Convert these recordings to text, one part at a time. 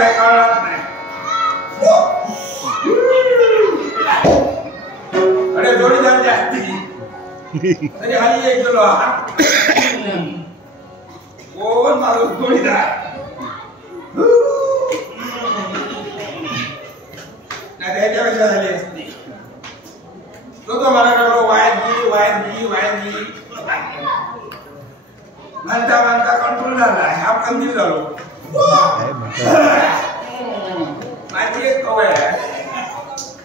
काय कळणार नाही. अरे जोडीदार जास्ती तरी खाली एक किलो कोण मारून जोडीदार नाही त्याच्यापेक्षा झाली असती. तो मला कळलो वायदी म्हणता कंट्रोल झाला. हा कंदील झालो. माझी एक कवय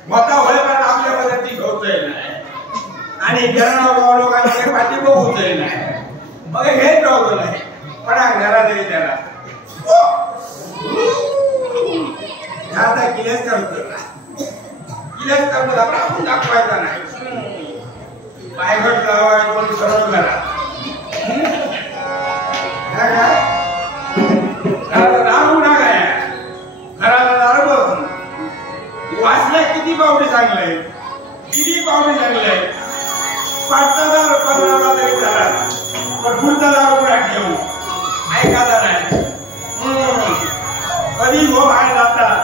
मोठा होईपर्यंत आपल्या पद्धती घेऊचंय नाही आणि गिरणा लोकांच्या पाठी बघूचंय नाही. मग हेच राहतो नाही पडा घरा तरी त्याला आता किलेच करतो आपण दाखवायचा नाही. पायघट कोणी सरळ घरा दारू ना काय घराला दारू बघ वाचल्या किती पावडे चांगले पाटदार पंधरा तरी झाला पण पुढचा दारू पुढे ठेवू ऐकायला नाही. कधी गो बाहेर जातात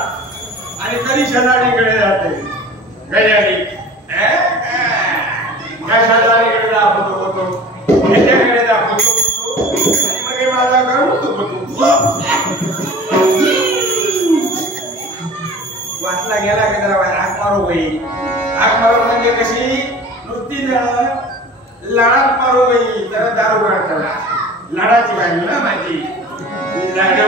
आणि कधी शेजारीकडे जाते. गजारी काय शेजारीकडे दाखवतो ह्याच्याकडे दाखवतो आणि मग माझा वाचला गेला का जरा बाहेर हाक मारू बाई. हाक मारू म्हणजे कशी वृत्तीनं लाडात मारू बाई. जरा दारू काढताना लाडाची बाजू ना माझी लाड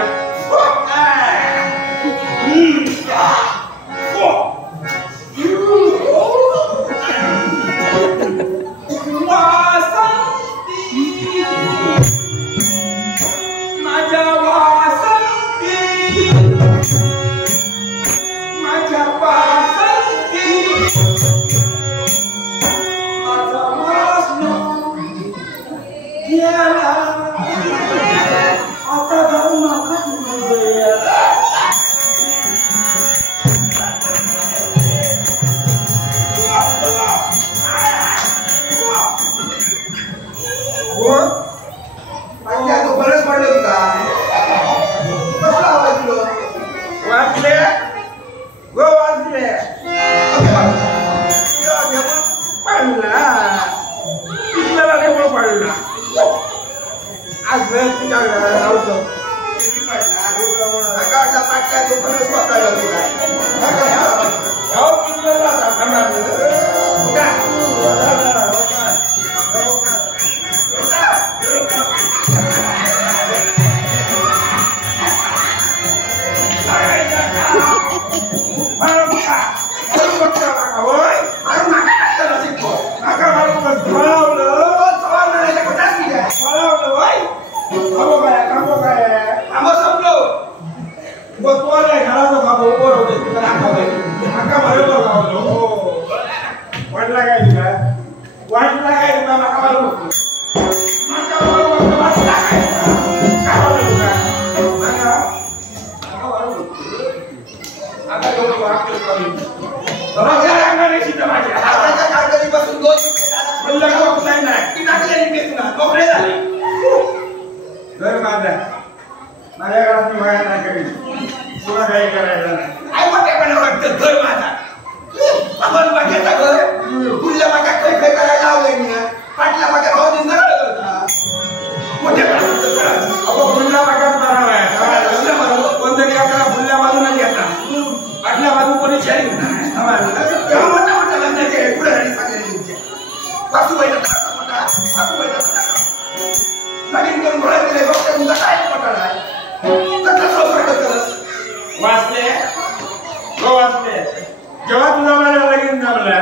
जेव्हा तुझा माझ्या लगीन जमला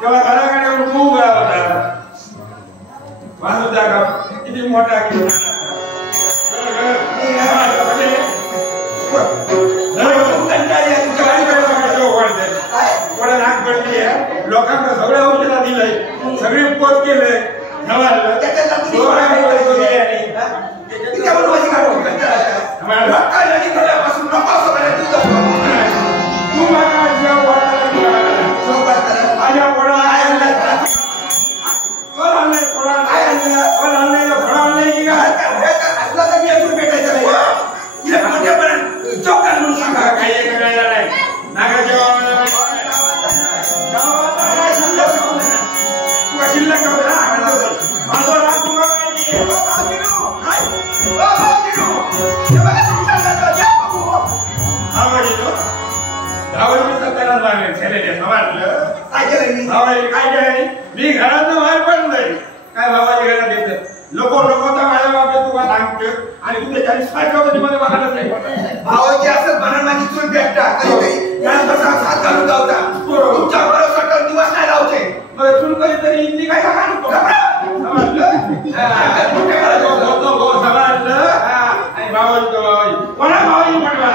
तेव्हा घराकडे खूप वेळा होता. माझं जागा किती मोठा लोकांना सगळ्या औषधा दिलंय सगळे पोच केलंय संतान केलेले समजलं काय केलं भावाजी काय केलं मी घरात बाहेर पडलोय काय भावाजी घरात येतं नको नको तर माझ्या बाबा तुला सांगतो आणि तुझे 40 वर्षामध्ये मध्ये बघायला नाही भावाची असं म्हणून माझी चूल भेटता कधी घरात हात घालून जावता तुमच्या भरोसा दिवस नाही लावते मग चूल कधीतरी इंदी काय सांगा नको समजलं समजलं आणि भावाजी कोणा भावाजी म्हटला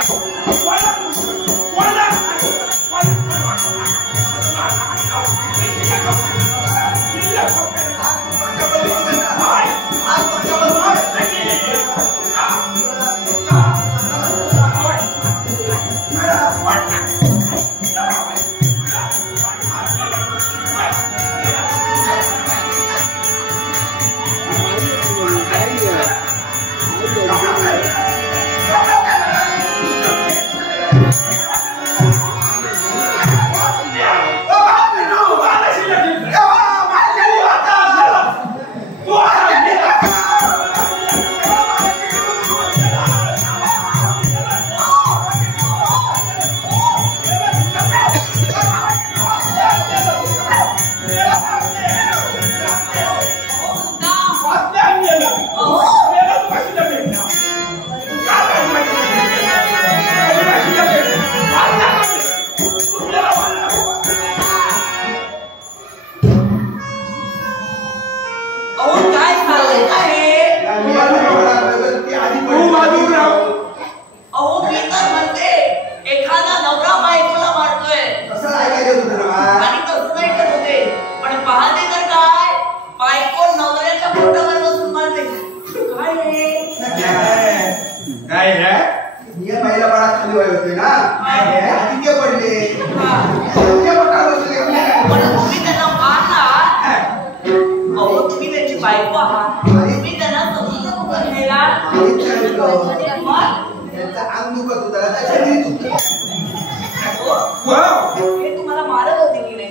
तुम्हाला मारत होते की नाही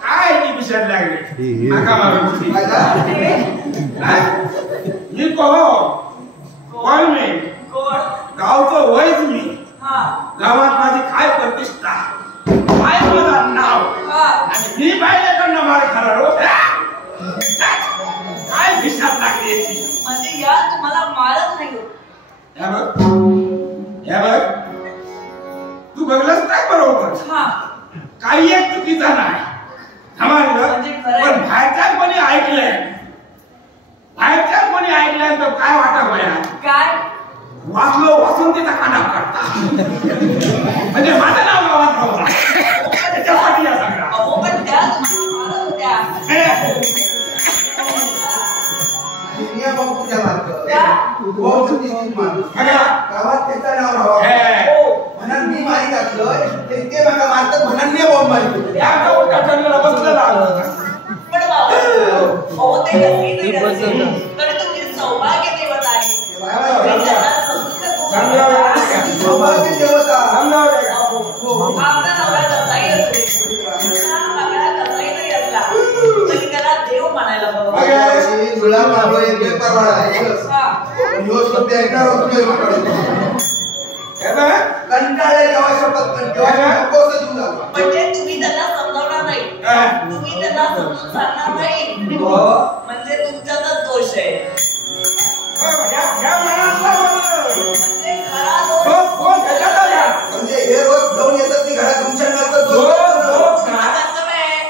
काय ती विषयात लागले नका मारू मी कोण मी गावचं वयच मी गावात माझी काय प्रतिष्ठा काय माझं नाव आणि मी बायलेकडनं मार खाणार काय विषयात लागली म्हणजे या तुम्हाला मारत नाही बघ तू बघलंच काय बरोबर काही एक चुकीचा नाही पण बाहेरच्या कोणी ऐकलंय तर काय वाटा गोया काय वाचलो वाचून तिचा कानाव काढता म्हणजे माझं नाव गावात राहू त्याच्यासाठी या सगळा पण त्या मारत होत्या गावात त्याचं नाव राहावं म्हणून मी मारी घातलोय ते मला मारतात म्हणून मी बॉम्ब मारतो पण बाबा तर तुम्ही सौभाग्य देवत आहे सौभाग्य देवता आपला नवरा कसाही असते सगळा कसाही जरी असला तरी त्याला देव म्हणायला कंटाळे जेव्हा शपथ म्हणजे तुम्ही त्यांना समजावणार नाही तुम्ही त्यांना समजून सांगणार नाही म्हणजे तुमच्यातच दोष आहे म्हणजे खरा दोष म्हणजे हे रोज जाऊन येतात ती घरात तुमच्या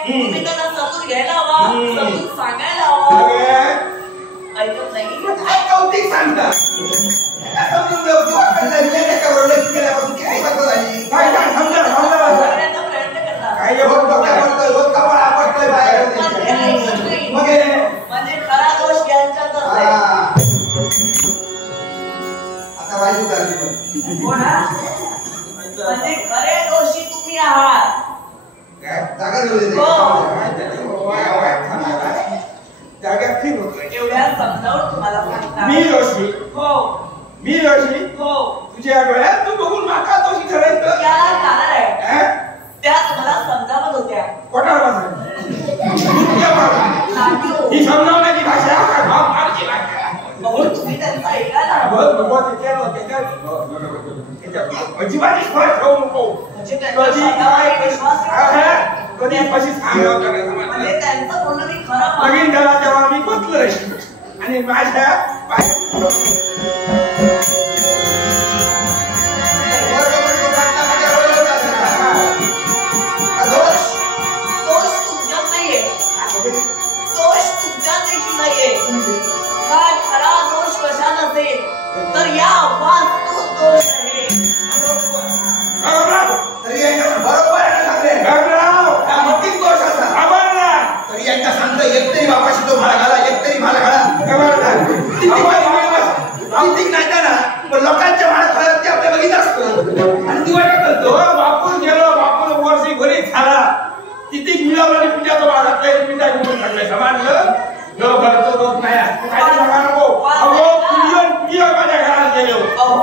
तुम्ही त्यांना समजून घ्यायला हवा समजून सांगायला हवा ऐकत नाही काय कौतिक सांगतात समजून घेऊ केल्यापासून किती वर्ष झाली काय समजा करण्याचा प्रयत्न करतात काय रोज कपाळ आपटतोय बाहेर म्हणजे खरा दोष यांच्यातच आहे आता वाईट झाली हो ना म्हणजे खरे दोषी तुम्ही आहात जागा घेऊ जागा फिर एवढ्या समजावून तुम्हाला सांगता मी दोषी हो तुझ्या डोळ्यात तू बघून माका दोषी ठरायचं त्या जाणार आहे त्या तुम्हाला समजावत होत्या कोणाला ही समजावण्याची भाषा काय भाव मारची भाषा तुम्ही त्यांचा ऐका ना अजिबात विश्वास ठेवू नको. कधी काय कधी कशी सांगावं करायचं म्हणजे त्यांचं बोलणं खरं नवीन झाला तेव्हा मी बसलोय आणि माझ्या खरा दोष कशा नसेल तर या वास्तू दोष आहे. बरोबर आहे सांगले मोठीच दोष असा तरी यांना सांगतो एकतरी बापाशी तो भाडा घाला एकतरी भाडा घाला नाही ना पण लोकांच्या भाडा घालत ते आपल्या बघित असतं आणि दिवाळी करतो. बापून गेलो बापून वर्षी घरी झाला किती मिळवलं आणि पिठाचं भाडा पिठा घेऊन टाकलं समजलं. घरचं दोष नाही काय सांगा नको. अहो पिढीवर माझ्या घरात गेलो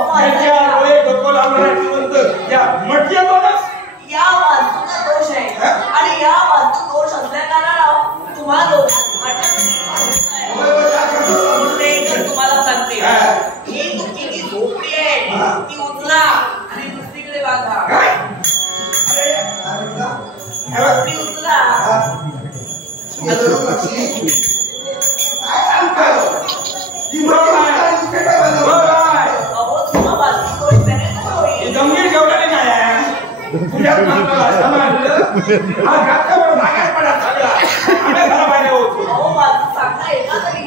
त्यांच्या डोळे डोकं लावणार या म्हटल्या दोनच या वास्तूचा दोष आहे आणि या वास्तू दोष असल्या कारणानं तुम्हाला तुम्हाला सांगते ही तुमची झोपडी आहे ती उचला आणि दुसरीकडे बांधा. झोपडी उचला जमीन ठेवलं नाही काय तुझ्यात सांगता येतं तरी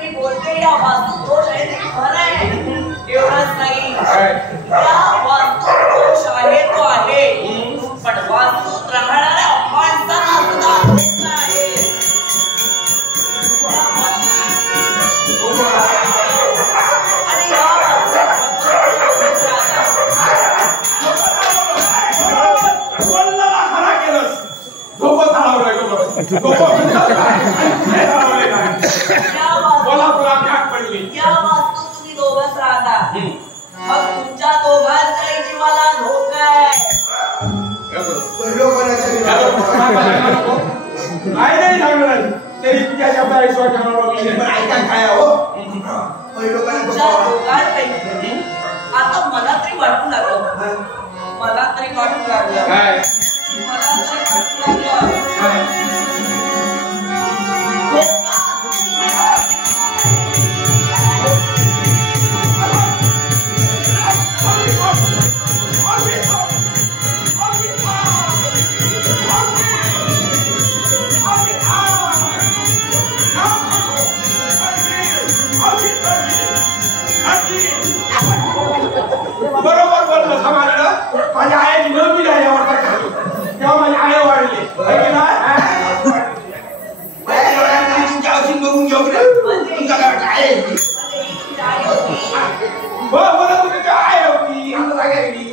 मी बोलते या वास्तू दोष आहे ते खरं आहे एवढंच नाही या वास्तू दोष आहे तो आहे पण वास्तूत राहणाऱ्या माणसांना सुद्धा दोष आहे. आणि या वास्तू तुम्ही दोघंच राहता मग तुमच्या दोघांच्याही जीवाला धोका आहे. नाही सांगणार तरी तुझ्या शब्दाला विश्वास ठेवणार ऐका काय हो तुमच्या दोघांपैकी आता मला तरी वाटू लागलं मला तरी वाटू लागलं बरोबर बोललं समजलं. माझ्या आईची नवमी झाली तेव्हा माझी आई वाढली तुमच्या औषध बघून घेऊ तुमचा काय बोला तुम्ही काय होती आम्हाला गेली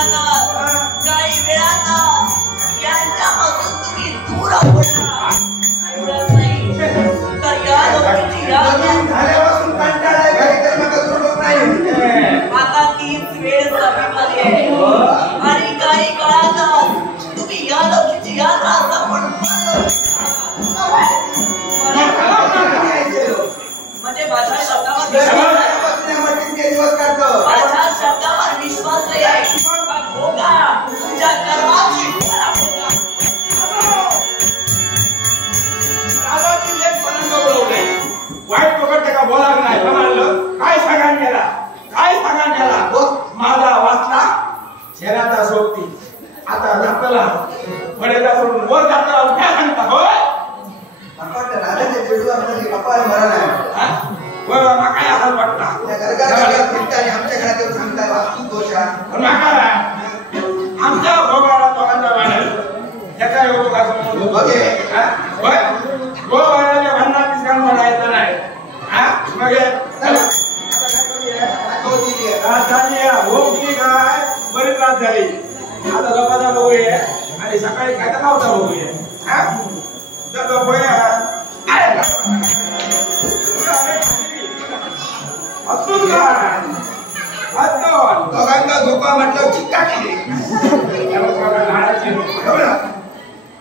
काही वेळात यांच्यापासून तुम्ही दूर नाही तर या लोकांची झाल्यापासून कंटाळा आता तीच वेळ समीपली आहे आणि काही काळात तुम्ही या लोकांची यात्रा म्हणजे माझ्या शब्दावर विश्वास नाही आहे तुमच्या कर्माची वाईट पकडते का बोला नाही म्हणालं काय सांगा केला माझा वाचला शहराचा सोबती आता जातला बरेदा सोडून वर जातला काय सांगता होय काय हाल वाटला आमच्या घरात सांगताय वास्तू दोष आमच्या भोगाला दोघांचा बाहेर त्याचा योग गोवाड्याच्या भांडणात तिसकान म्हणायचं नाही काय बरीच रात झाली आता लोकांना बघूया आणि सकाळी काय तर खावता बघूया अतुल नको म्हटलं चिक्का केली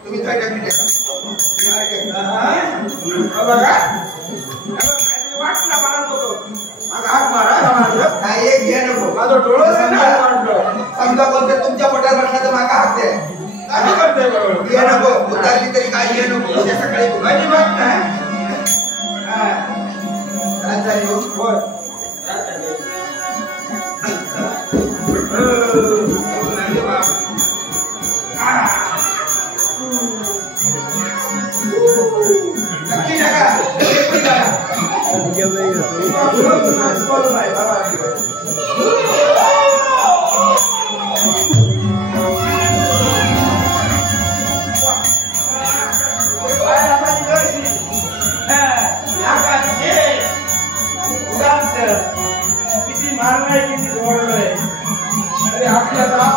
तुम्ही काय टाकली वाटला मला हाक मारा नाही एक घे नको माझं डोळं समजा कोणतं तुमच्या पोटात बसला तर माका हाक दे काय करते बरोबर घे नको उतारली तरी काय घे नको उद्या सकाळी माझी बात नाही किती मारलाय किती जोडलंय अरे आपल्याला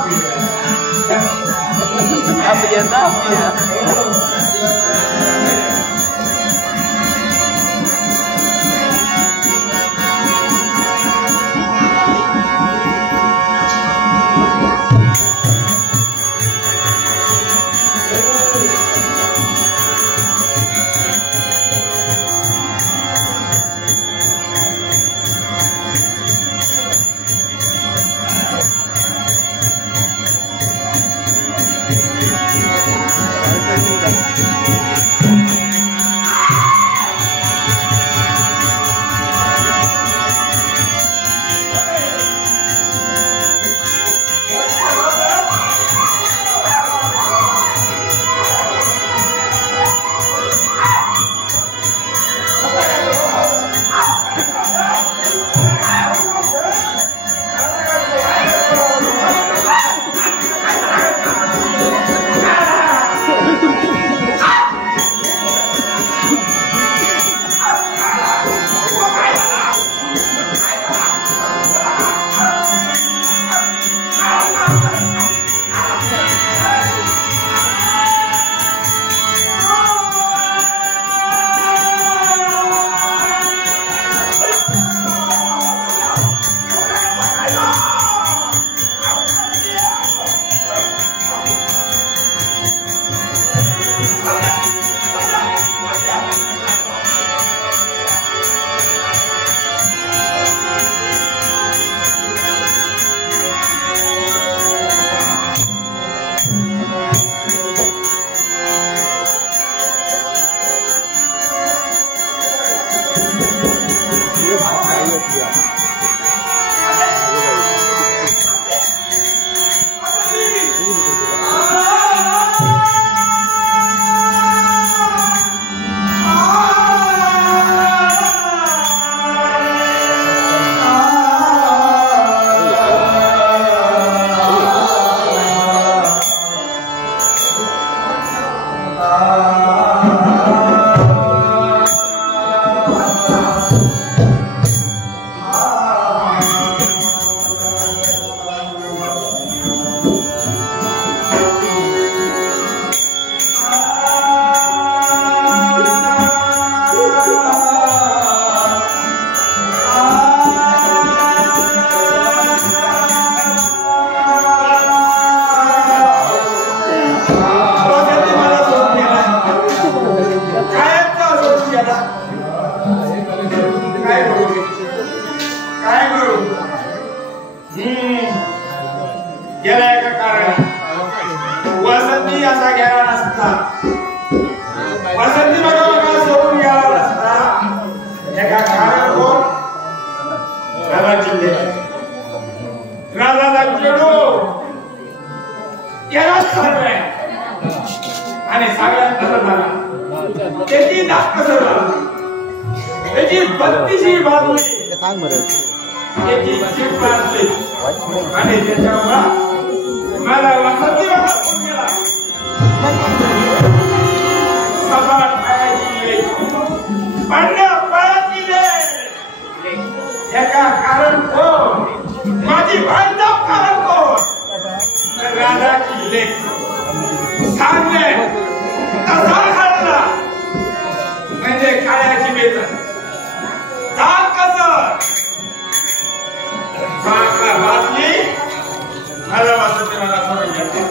मला वाटतं ते मला सोडून जाते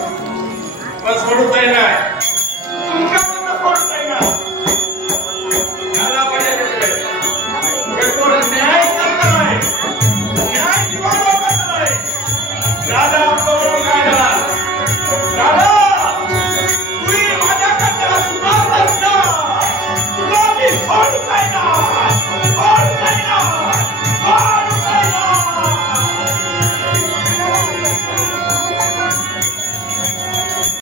पण सोडूच नाही